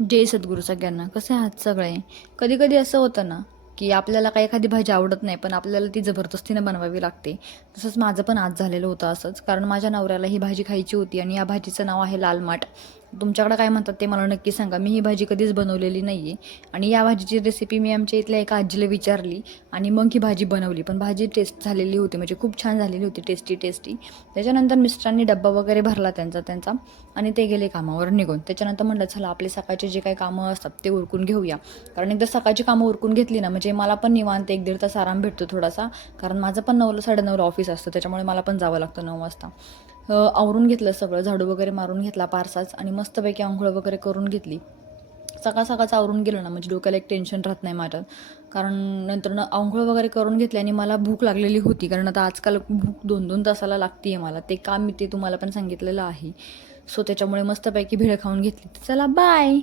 जय सद्गुरू सगळ्यांना. कसे आहात सगळे? कधी कधी असं होतं ना की आपल्याला काही एखादी भाजी आवडत नाही, पण आपल्याला ती जबरदस्तीने बनवावी लागते. तसंच माझं पण आज झालेलं होतं असंच, कारण माझ्या नवऱ्याला ही भाजी खायची होती आणि या भाजीचं नाव आहे लाल माठ. तुमच्याकडे काय म्हणतात ते मला नक्की सांगा. मी ही भाजी कधीच बनवलेली नाही आहे आणि या भाजीची रेसिपी मी आमच्या इथल्या एका आजीला विचारली आणि मग ही भाजी बनवली. पण भाजी टेस्ट झालेली होती, म्हणजे खूप छान झालेली होती, टेस्टी टेस्टी. त्याच्यानंतर मिस्टरांनी डब्बा वगैरे भरला त्यांचा आणि ते गेले कामावर निघून. त्याच्यानंतर म्हटलं चला आपले सकाळचे जे काही कामं असतात ते उरकून घेऊया, कारण एकदा सकाळची कामं उरकून घेतली ना म्हणजे मला पण निवांत 1-1.5 तास आराम भेटतो थोडासा. कारण माझं पण 9ला 9:30 ऑफिस असतं, त्याच्यामुळे मला पण जावं लागतं 9 वाजता. आवरून घेतलं सगळं, झाडू वगैरे मारून घेतला पारसाच आणि मस्तपैकी आंघोळ वगैरे करून घेतली. सकाळ सकाळचं आवरून गेलं ना म्हणजे डोक्याला एक टेन्शन राहत नाही माझं. कारण नंतर आंघोळ वगैरे करून घेतली आणि मला भूक लागलेली होती, कारण आता आजकाल भूक 2-2 तासाला लागते आहे मला. ते काम मी ते तुम्हाला पण सांगितलेलं आहे. सो त्याच्यामुळे मस्तपैकी भेळ खाऊन घेतली. चला बाय.